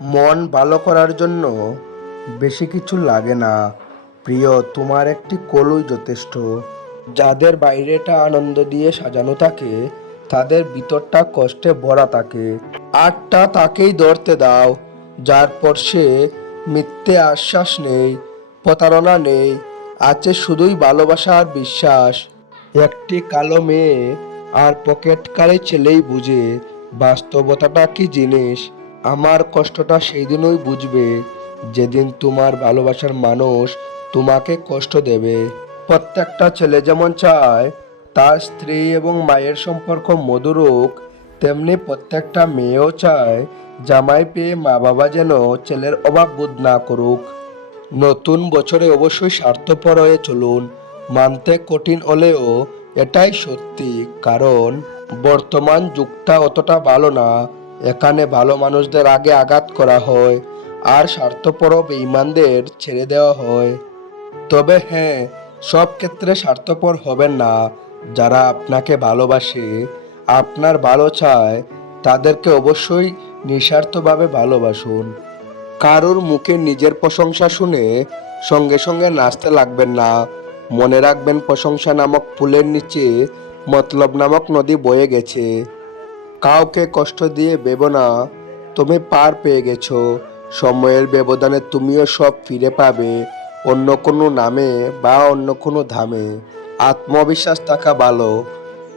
মন ভালো করার জন্য বেশি কিছু লাগে না। প্রিয়, তোমার একটি কলুই যথেষ্ট। যাদের বাইরেটা আনন্দ দিয়ে সাজানো থাকে, তাদের ভিতরটা কষ্টে ভরা থাকে। আটটা তাকেই ধরতে দাও, যার পর সে মিথ্যে আশ্বাস নেই, প্রতারণা নেই, আছে শুধুই ভালোবাসা আর বিশ্বাস। একটি কালো মেয়ে আর পকেটকারী ছেলেই বুঝে বাস্তবতাটা কি জিনিস। আমার কষ্টটা সেই দিনই বুঝবে, যেদিন তোমার ভালোবাসার মানুষ তোমাকে কষ্ট দেবে। প্রত্যেকটা ছেলে যেমন চায়, তার স্ত্রী এবং মায়ের সম্পর্ক মধুর হোক তেমনি প্রত্যেকটা মেয়েও চায়, জামাই পেয়ে মা বাবা যেন ছেলের অভাব বোধ না করুক। নতুন বছরে অবশ্যই স্বার্থপর হয়ে চলুন, মানতে কঠিন হলেও এটাই সত্যি, কারণ বর্তমান যুগটা অতটা ভালো না। এখানে ভালো মানুষদের আগে আঘাত করা হয় আর স্বার্থপর বেঈমানদের ছেড়ে দেওয়া হয়। তবে হ্যাঁ সব ক্ষেত্রে স্বার্থপর হবেন না যারা আপনাকে ভালোবাসে। আপনার ভালো চায়, তাদেরকে অবশ্যই নিঃস্বার্থভাবে ভালোবাসুন। কারোর মুখে নিজের প্রশংসা শুনে সঙ্গে সঙ্গে নাচতে লাগবেন না। মনে রাখবেন, প্রশংসা নামক ফুলের নিচে মতলব নামক নদী বয়ে গেছে। কাউকে কষ্ট দিয়ে ভেবো না। তুমি পার পেয়ে গেছো। সময়ের ব্যবধানে তুমিও সব ফিরে পাবে। অন্য কোনো নামে বা অন্য কোনো ধামে। আত্মবিশ্বাস থাকা ভালো।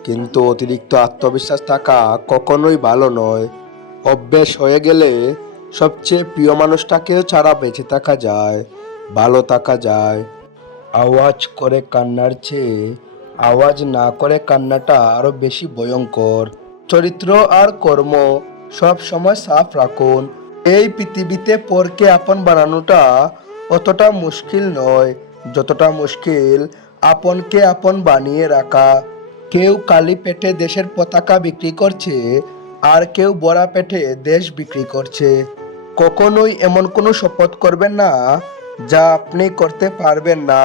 কিন্তু অতিরিক্ত আত্মবিশ্বাস থাকা কখনোই ভালো নয়। অভ্যেস হয়ে গেলে সবচেয়ে প্রিয় মানুষটাকেও ছাড়া বেঁচে থাকা যায়, ভালো থাকা যায়। আওয়াজ করে কান্নার চেয়ে, আওয়াজ না করে কান্নাটা আরও বেশি ভয়ঙ্কর। চরিত্র আর কর্ম সব সময় সাফ রাখুন। এই পৃথিবীতে পরকে আপন বানানোটা অতটা মুশকিল নয়। যতটা মুশকিল আপনকে আপন বানিয়ে রাখা। কেউ কালি পেটে দেশের পতাকা বিক্রি করছে, আর কেউ বড়া পেটে দেশ বিক্রি করছে। কখনোই এমন কোনো শপথ করবেন না, যা আপনি করতে পারবেন না।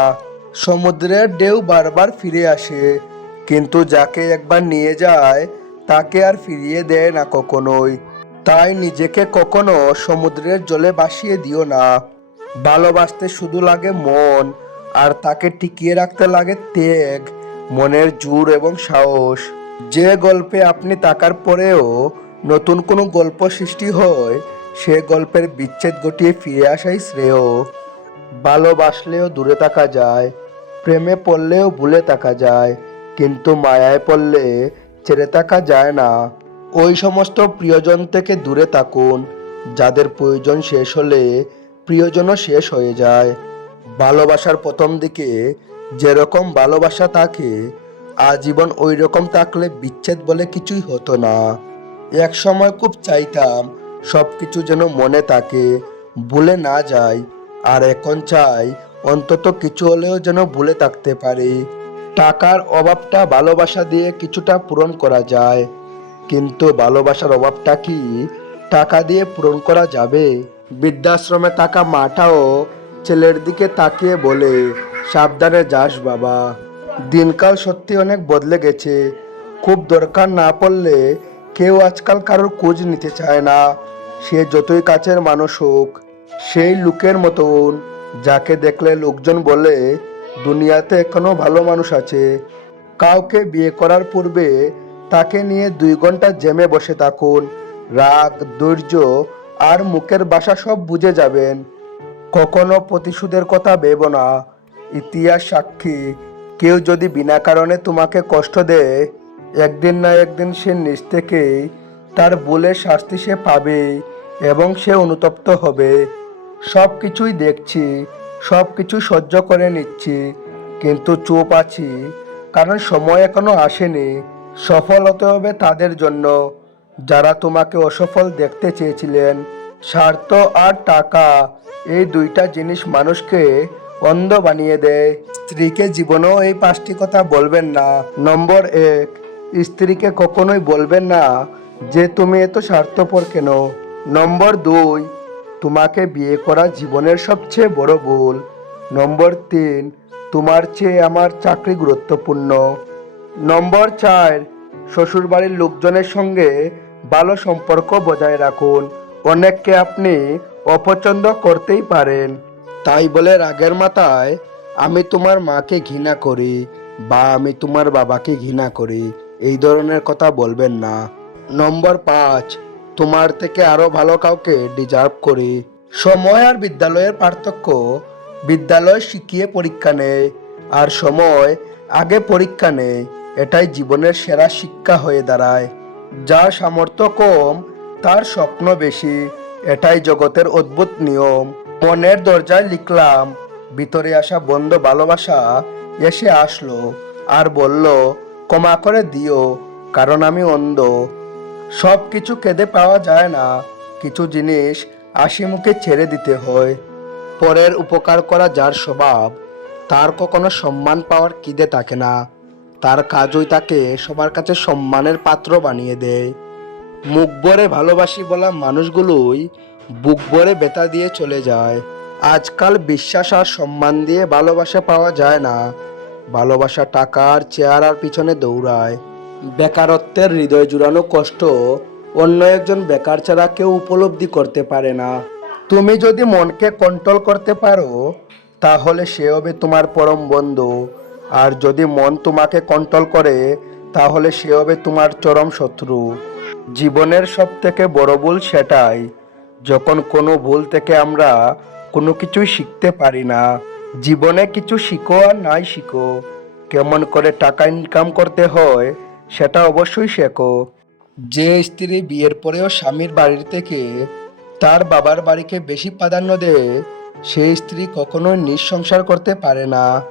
সমুদ্রের ঢেউ বারবার ফিরে আসে, কিন্তু যাকে একবার নিয়ে যায় তাকে আর ফিরিয়ে দেয় না কখনোই। তাই নিজেকে কখনো সমুদ্রের জলে ভাসিয়ে দিও না। ভালোবাসতে শুধু লাগে মন, আর তাকে টিকিয়ে রাখতে লাগে ত্যাগ, মনের জোর এবং সাহস। যে গল্পে আপনি তাকার পরেও নতুন কোনো গল্প সৃষ্টি হয়, সে গল্পের বিচ্ছেদ ঘটিয়ে ফিরে আসাই শ্রেয়। ভালোবাসলেও দূরে থাকা যায়, প্রেমে পড়লেও ভুলে থাকা যায়, কিন্তু মায়ায় পড়লে ছেড়ে থাকা যায় না। ওই সমস্ত প্রিয়জন থেকে দূরে থাকুন, যাদের প্রয়োজন শেষ হলে প্রিয়জনও শেষ হয়ে যায়। ভালোবাসার প্রথম দিকে যেরকম ভালোবাসা থাকে, আজীবন ওই রকম থাকলে বিচ্ছেদ বলে কিছুই হতো না। এক সময় খুব চাইতাম সব কিছু যেন মনে থাকে, ভুলে না যায় আর এখন চাই অন্তত কিছু হলেও যেন ভুলে থাকতে পারি। টাকার অভাবটা ভালোবাসা দিয়ে কিছুটা পূরণ করা যায়। কিন্তু ভালোবাসার অভাবটা কি? টাকা দিয়ে পূরণ করা যাবে? বৃদ্ধাশ্রমে থাকা মাটাও ছেলের দিকে তাকিয়ে বলে, সাবধানে যাস বাবা। দিনকাল সত্যি অনেক বদলে গেছে। খুব দরকার না পড়লে কেউ আজকাল কারোর খোঁজ নিতে চায় না। সে যতই কাছের মানুষ হোক, সেই লোকের মতন। যাকে দেখলে লোকজন বলে দুনিয়াতে এখনও ভালো মানুষ আছে। কাউকে বিয়ে করার পূর্বে তাকে নিয়ে দুই ঘণ্টা জেমে বসে থাকুন। রাগ, ধৈর্য আর মুখের বাসা সব বুঝে যাবেন। কখনো প্রতিশোধের কথা ভেব না। ইতিহাস সাক্ষী, কেউ যদি বিনা কারণে তোমাকে কষ্ট দেয়, একদিন না একদিন সে নিজ থেকেই তার ভুলের শাস্তি সে পাবেই এবং সে অনুতপ্ত হবে। সব কিছুই দেখছি সব কিছু সহ্য করে নিচ্ছি, কিন্তু চুপ আছি, কারণ সময় এখনও আসেনি। সফল হতে হবে তাদের জন্য। যারা তোমাকে অসফল দেখতে চেয়েছিলেন, স্বার্থ আর টাকা, এই দুইটা জিনিস মানুষকে অন্ধ বানিয়ে দেয়। স্ত্রীকে জীবনেও এই পাঁচটি কথা বলবেন না। নম্বর এক, স্ত্রীকে কখনোই বলবেন না যে, তুমি এত স্বার্থপর কেন? নম্বর দুই তোমাকে বিয়ে করা জীবনের সবচেয়ে বড় ভুল। নম্বর তিন, তোমার চেয়ে আমার চাকরি গুরুত্বপূর্ণ। নম্বর চার, শ্বশুরবাড়ির লোকজনের সঙ্গে ভালো সম্পর্ক বজায় রাখুন। অনেককে আপনি অপছন্দ করতেই পারেন। তাই বলে রাগের মাথায়, আমি তোমার মাকে ঘৃণা করি বা আমি তোমার বাবাকে ঘৃণা করি, এই ধরনের কথা বলবেন না। নম্বর পাঁচ তোমার থেকে আরও ভালো কাউকে ডিজার্ভ করি। সময় আর বিদ্যালয়ের পার্থক্য, বিদ্যালয় শিখিয়ে পরীক্ষা নেয় আর সময় আগে পরীক্ষা নেয় এটাই জীবনের সেরা শিক্ষা হয়ে দাঁড়ায়। যার সামর্থ্য কম, তার স্বপ্ন বেশি, এটাই জগতের অদ্ভুত নিয়ম। মনের দরজায় লিখলাম, ভিতরে আসা বন্ধ ভালোবাসা এসে আসলো, আর বলল, ক্ষমা করে দিও, কারণ আমি অন্ধ। সব কিছু কেঁদে পাওয়া যায় না। কিছু জিনিস আশি মুখে ছেড়ে দিতে হয়। পরের উপকার করা যার স্বভাব, তার কখনো সম্মান পাওয়ার কিদে থাকে না। তার কাজই তাকে সবার কাছে সম্মানের পাত্র বানিয়ে দেয়। মুখ ভরে ভালোবাসি বলা মানুষগুলোই বুক ভরে বেতা দিয়ে চলে যায়। আজকাল বিশ্বাস আর সম্মান দিয়ে ভালোবাসা পাওয়া যায় না। ভালোবাসা টাকার চেহারার পিছনে দৌড়ায়। বেকারত্বের হৃদয় জুড়ানো কষ্ট অন্য একজন বেকার ছাড়া কেউ উপলব্ধি করতে পারে না। তুমি যদি মনকে কন্ট্রোল করতে পারো, তাহলে সে হবে তোমার পরম বন্ধু। আর যদি মন তোমাকে কন্ট্রোল করে, তাহলে সে হবে তোমার চরম শত্রু। জীবনের সব থেকে বড় ভুল সেটাই, যখন কোনো ভুল থেকে আমরা কোনো কিছুই শিখতে পারি না। জীবনে কিছু শিখো আর নাই শিখো। কেমন করে টাকা ইনকাম করতে হয় সেটা অবশ্যই শেখো। যে স্ত্রী বিয়ের পরেও স্বামীর বাড়ির থেকে তার বাবার বাড়িকে বেশি প্রাধান্য দেয় সেই স্ত্রী কখনোই নিঃসংসার করতে পারে না।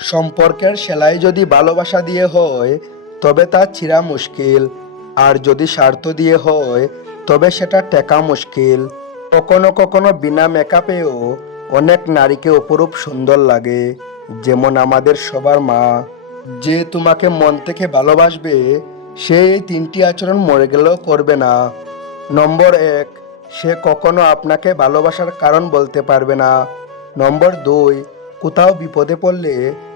সম্পর্কের সেলাই যদি ভালোবাসা দিয়ে হয়, তবে তা ছিঁড়া মুশকিল। আর যদি স্বার্থ দিয়ে হয়, তবে সেটা টেকা মুশকিল। কখনো কখনো বিনা মেকআপেও অনেক নারীকে অপরূপ সুন্দর লাগে, যেমন আমাদের সবার মা। যে তোমাকে মন থেকে ভালোবাসবে, সে এই তিনটি আচরণ মরে গেলেও করবে না। নম্বর এক, সে কখনো আপনাকে ভালোবাসার কারণ বলতে পারবে না। নম্বর দুই, কোথাও বিপদে পড়লে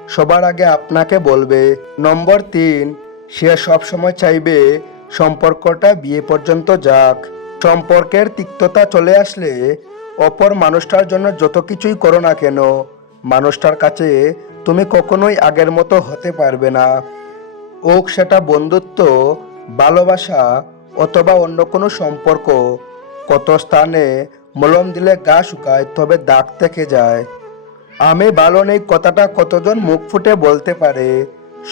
সবার আগে আপনাকে বলবে। নম্বর তিন, সে সব সময় চাইবে সম্পর্কটা বিয়ে পর্যন্ত যাক। সম্পর্কের তিক্ততা চলে আসলে অপর মানুষটার জন্য যত কিছুই করো না কেন, মানুষটার কাছে তুমি কখনোই আগের মতো হতে পারবে না। হোক সেটা বন্ধুত্ব, ভালোবাসা অথবা অন্য কোনো সম্পর্ক। কত স্থানে মলম দিলে গা শুকায়, তবে দাগ থেকে যায়। আমি ভালো নেই কথাটা কতজন মুখ ফুটে বলতে পারে।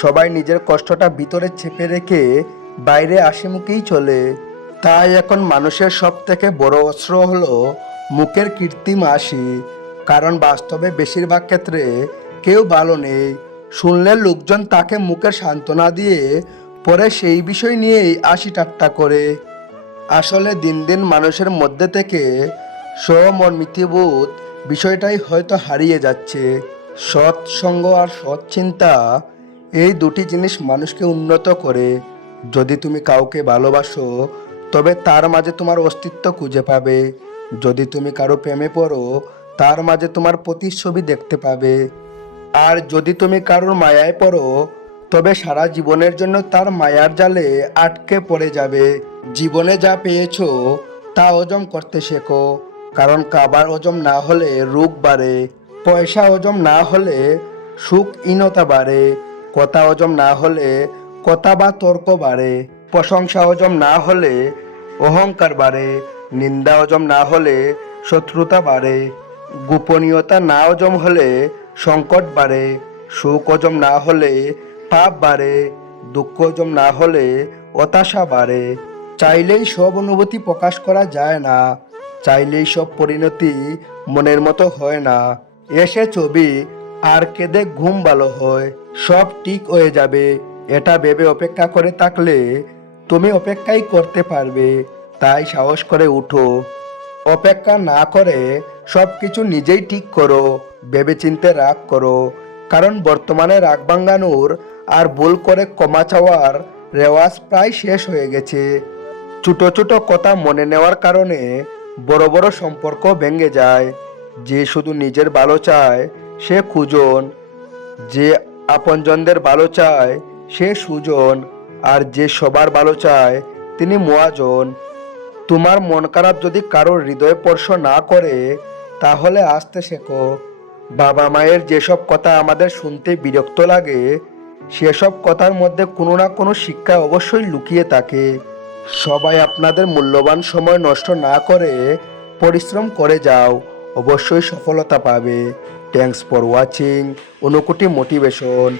সবাই নিজের কষ্টটা ভিতরে চেপে রেখে বাইরে হাসি মুখেই চলে। তাই এখন মানুষের সব থেকে বড় অস্ত্র হলো মুখের কৃত্রিম হাসি। কারণ বাস্তবে বেশিরভাগ ক্ষেত্রে কেউ ভালো নেই। শুনলে লোকজন তাকে মুখে সান্ত্বনা দিয়ে পরে সেই বিষয় নিয়েই আশি ঠাট্টা করে। আসলে দিন দিন মানুষের মধ্যে থেকে সহমর্মিতিবোধ বিষয়টাই হয়তো হারিয়ে যাচ্ছে। সৎসঙ্গ আর সৎ চিন্তা এই দুটি জিনিস মানুষকে উন্নত করে। যদি তুমি কাউকে ভালোবাসো, তবে তার মাঝে তোমার অস্তিত্ব খুঁজে পাবে। যদি তুমি কারও প্রেমে পড়ো, তার মাঝে তোমার প্রতিচ্ছবি দেখতে পাবে। আর যদি তুমি কারোর মায়ায় পড়ো, তবে সারা জীবনের জন্য তার মায়ার জালে আটকে পড়ে যাবে। জীবনে যা পেয়েছ, তা হজম করতে শেখো। কারণ কাবার হজম না হলে রোগ বাড়ে, পয়সা হজম না হলে সুখ ইনতা বাড়ে, কথা হজম না হলে কথা বা তর্ক বাড়ে, প্রশংসা হজম না হলে অহংকার বাড়ে, নিন্দা হজম না হলে শত্রুতা বাড়ে, গোপনীয়তা না হজম হলে সংকট বাড়ে, সুখ হজম না হলে, পাপ বাড়ে, দুঃখ হজম না হলে হতাশা বাড়ে। চাইলেই সব অনুভূতি প্রকাশ করা যায় না, চাইলেই সব পরিণতি মনের মতো হয় না। এসে ছবি আর কেঁদে ঘুম ভালো হয়, সব ঠিক হয়ে যাবে। এটা ভেবে অপেক্ষা করে থাকলে তুমি অপেক্ষাই করতে পারবে, তাই সাহস করে উঠো। অপেক্ষা না করে সব কিছু নিজেই ঠিক করো। ভেবেচিন্তে রাগ করো, কারণ বর্তমানে রাগ ভাঙ্গানোর আর ভুল করে কমা চাওয়ার রেওয়াজ প্রায় শেষ হয়ে গেছে। ছোট ছোট কথা মনে নেওয়ার কারণে বড় বড় সম্পর্ক ভেঙে যায়। যে শুধু নিজের ভালো চায়, সে খুজন। যে আপনজনদের ভালো চায়, সে সুজন। আর যে সবার ভালো চায়, তিনি মহাজন। তোমার মন খারাপ যদি কারোর হৃদয় স্পর্শ না করে, তাহলে আসতে শেখো। বাবা মায়ের যেসব কথা আমাদের শুনতে বিরক্ত লাগে, সেসব কথার মধ্যে কোনো না কোনো শিক্ষা অবশ্যই লুকিয়ে থাকে। সবাই আপনাদের মূল্যবান সময় নষ্ট না করে পরিশ্রম করে যাও, অবশ্যই সফলতা পাবে। Thanks for watching অনুকুটি motivation